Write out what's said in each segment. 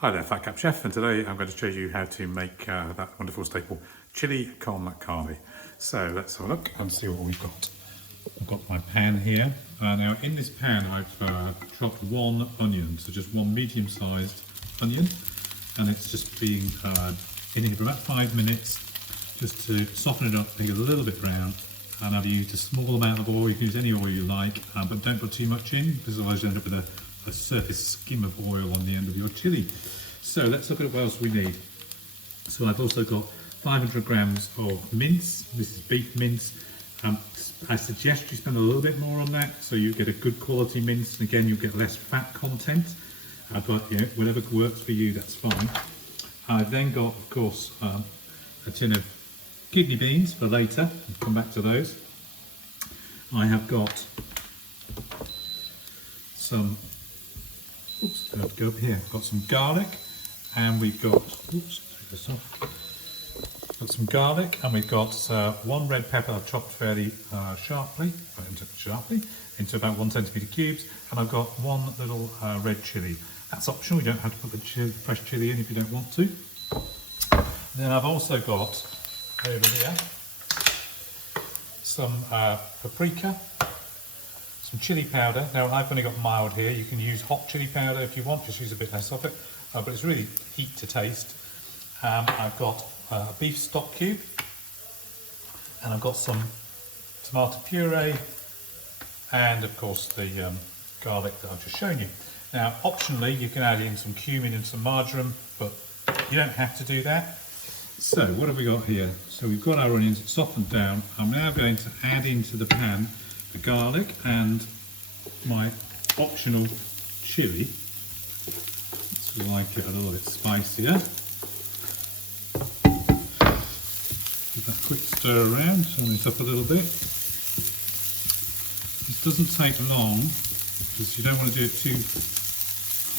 Hi there, Fat Cap Chef, and today I'm going to show you how to make that wonderful staple, chili con carne. So let's have a look and see what we've got. I've got my pan here. Now in this pan I've chopped one onion, so just one medium-sized onion, and it's just being in here for about 5 minutes just to soften it up, make it a little bit brown. And I've used a small amount of oil. You can use any oil you like, but don't put too much in because otherwise you end up with a surface skim of oil on the end of your chili. So let's look at what else we need. So I've also got 500 grams of mince. This is beef mince. I suggest you spend a little bit more on that so you get a good quality mince, and again you'll get less fat content, but yeah, whatever works for you, that's fine. I've then got, of course, a tin of kidney beans for later. I'll come back to those. I have got some, I've go up here. I've got some garlic, and we've got, take this off. Got some garlic, and we've got one red pepper I've chopped fairly sharply into about 1 centimetre cubes, and I've got one little red chilli. That's optional. You don't have to put the fresh chilli in if you don't want to. Then I've also got over here some paprika, some chili powder. Now I've only got mild here. You can use hot chili powder if you want, just use a bit less of it, but it's really heat to taste. I've got a beef stock cube, and I've got some tomato puree, and of course the garlic that I've just shown you. Now optionally you can add in some cumin and some marjoram, but you don't have to do that. So what have we got here? So we've got our onions softened down. I'm now going to add into the pan the garlic and my optional chili. So I like it a little bit spicier. Give that a quick stir around, turn it up a little bit. This doesn't take long because you don't want to do it too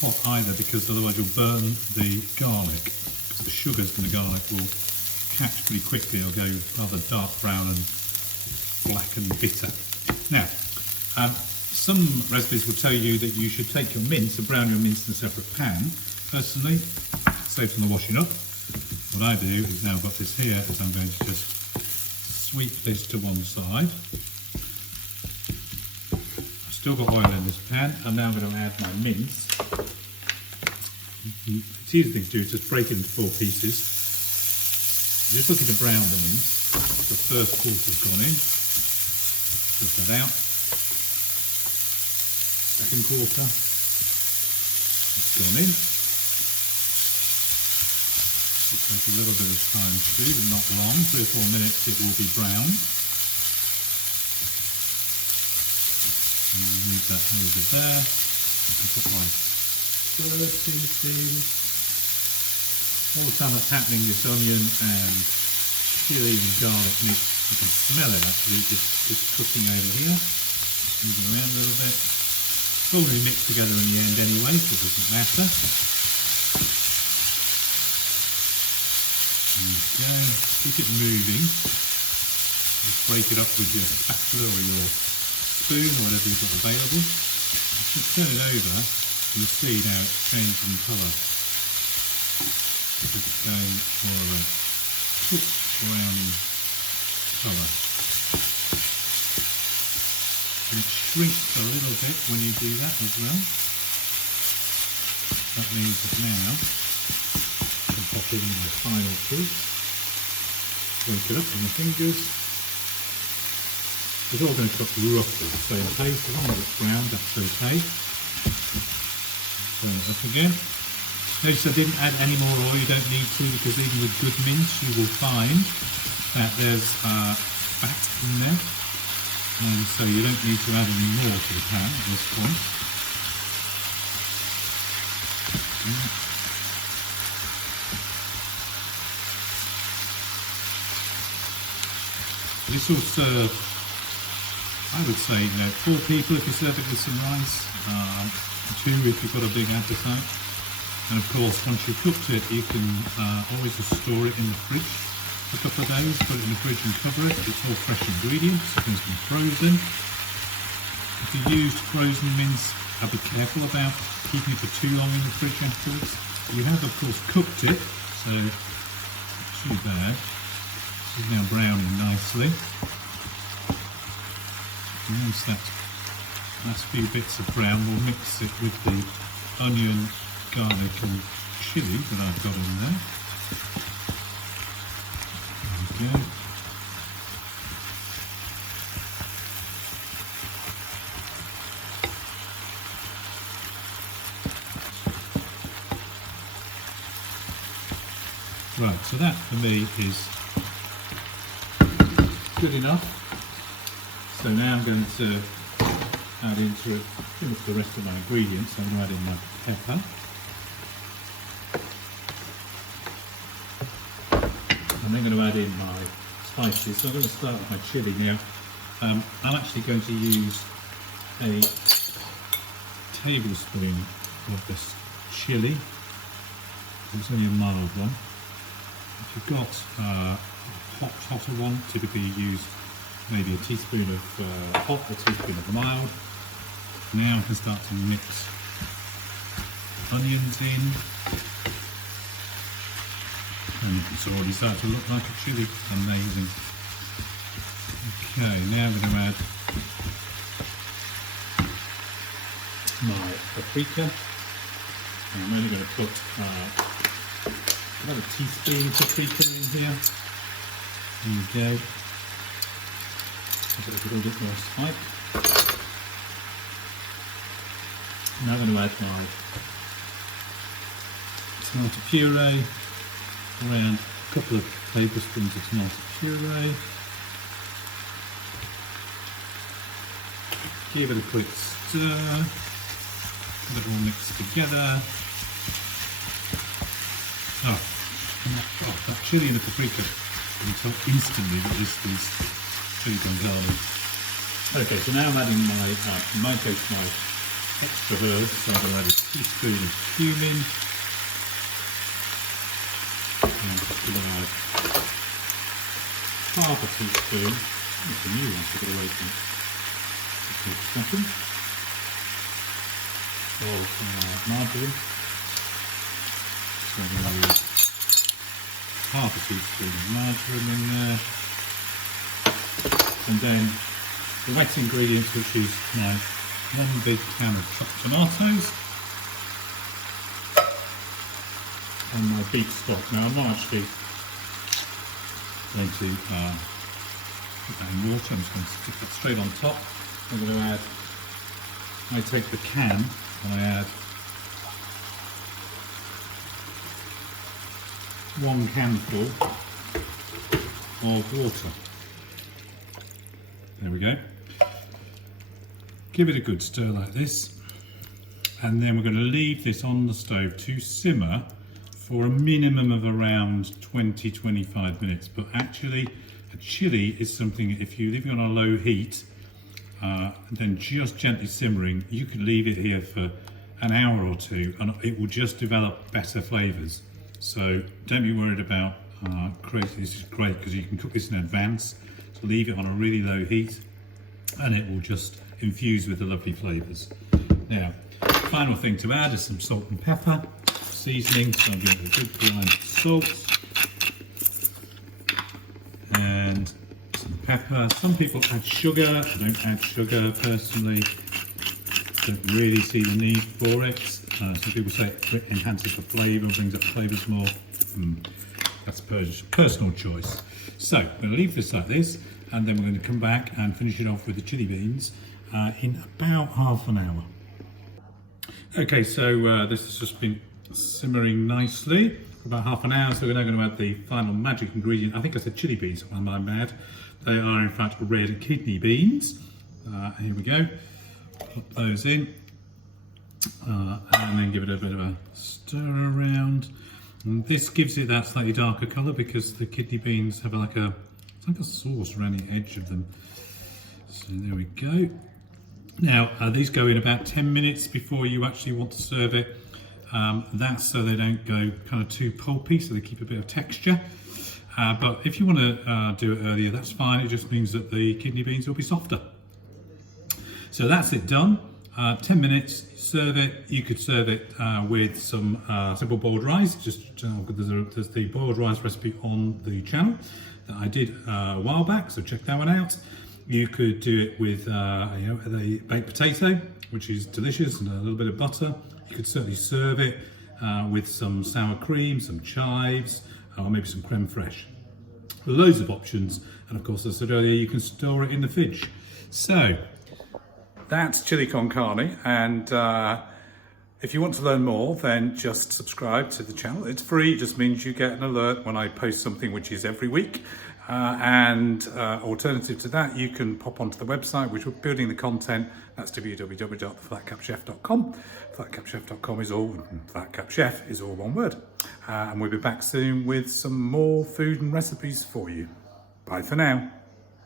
hot either, because otherwise you'll burn the garlic. The sugars in the garlic will catch pretty quickly. It'll go rather dark brown and black and bitter. Now, some recipes will tell you that you should take your mince and brown your mince in a separate pan. Personally, it saves on the washing up. What I do is, now I've got this here, is I'm going to just sweep this to one side. I've still got oil in this pan, and now I'm going to add my mince. It's easy thing to do is just break it into 4 pieces. I'm just looking to brown the mince. The first quarter's gone in. Put that out. Second quarter. It's gone in. It'll take a little bit of time to do, but not long. 3 or 4 minutes it will be brown. And move that over there. I can put my third piece in. All the time that's happening, this onion and chili and garlic mix, you can smell it actually, it's cooking over here. Moving around a little bit. It's all going to be mixed together in the end anyway, so it doesn't matter. There you go. Keep it moving. Just break it up with your spatula or your spoon or whatever you've got available. Just turn it over. You'll see now it's changed in colour. It's going more of a cooked brown colour. It shrinks a little bit when you do that as well. That means that now I can pop in my final piece. Break it up with my fingers. It's all going to cook roughly the same pace. As long as it's brown, that's okay. Turn it up again. Notice I didn't add any more oil. You don't need to, because even with good mince you will find that there's fat in there, and so you don't need to add any more to the pan at this point. This will serve, I would say, 4 people if you serve it with some rice, 2 if you've got a big appetite. And of course, once you've cooked it, you can always just store it in the fridge for a couple of days, put it in the fridge and cover it. It's all fresh ingredients, it's been frozen. If you used frozen mince, I'd be careful about keeping it for too long in the fridge afterwards. You have of course cooked it, so not too bad. This is now browning nicely. Once that last few bits of brown, we'll mix it with the onion, garlic and chilli that I've got in there. There we go. Right, so that for me is good enough. So now I'm going to add into it pretty much the rest of my ingredients. I'm going to add in my pepper. I'm then going to add in my spices. So I'm going to start with my chilli now. I'm actually going to use a tablespoon of this chilli. It's only a mild one. If you've got a hotter one, typically you use maybe a teaspoon of hot, a teaspoon of mild. Now I can start to mix onions in. And it's already starting to look like a chilli. Amazing. Okay, now I'm going to add my paprika. I'm only going to put another teaspoon of paprika in here. There we go. Give it a little bit more spike. Now I'm going to add my tomato puree, around a couple of tablespoons of tomato puree. Give it a quick stir, let it all mix together. Oh, that chilli and the paprika, you can tell instantly that these chili gonzales. Okay, so now I'm adding my taste, my extra herbs. So I'm going to add a teaspoon of cumin. And I'm just going to add half a teaspoon. It's a new one, so I've got to wait just a second. Of margarine. So I'm going to use half a teaspoon of margarine in there. And then the wet ingredients, which is my one big can of chopped tomatoes and my beef stock. Now I'm not actually going to put that in water, I'm just going to stick that straight on top. I'm going to add, I take the can and I add 1 canful of water. There we go. Give it a good stir like this, and then we're going to leave this on the stove to simmer for a minimum of around 20-25 minutes. But actually, a chilli is something, if you leave it on a low heat, then just gently simmering, you could leave it here for an hour or two and it will just develop better flavours. So don't be worried about crazy. This is great because you can cook this in advance. So leave it on a really low heat and it will just infuse with the lovely flavours. Now, final thing to add is some salt and pepper seasoning. So I'm getting a good grind of salt and some pepper. Some people add sugar. I don't add sugar personally. Don't really see the need for it. Some people say it enhances the flavour, brings up flavours more. That's personal choice. So I'm going to leave this like this, and then we're going to come back and finish it off with the chili beans in about half an hour. Okay, so this has just been simmering nicely for about half an hour. So we're now going to add the final magic ingredient. I think I said chili beans, am I mad? They are in fact red kidney beans. Here we go. Put those in. And then give it a bit of a stir around. And this gives it that slightly darker colour because the kidney beans have it's like a sauce around the edge of them. So there we go. Now these go in about 10 minutes before you actually want to serve it. That's so they don't go kind of too pulpy, so they keep a bit of texture. But if you want to do it earlier, that's fine. It just means that the kidney beans will be softer. So that's it done. 10 minutes, serve it. You could serve it with some simple boiled rice. There's the boiled rice recipe on the channel that I did a while back, so check that one out. You could do it with a baked potato, which is delicious, and a little bit of butter. You could certainly serve it with some sour cream, some chives, or maybe some creme fraiche. Loads of options, and of course, as I said earlier, you can store it in the fridge. So that's chili con carne, and if you want to learn more, then just subscribe to the channel. It's free, it just means you get an alert when I post something, which is every week. Alternative to that, you can pop onto the website, which we're building the content. That's www.flatcapchef.com. Flatcapchef.com is all, Flatcapchef is all one word. And we'll be back soon with some more food and recipes for you. Bye for now.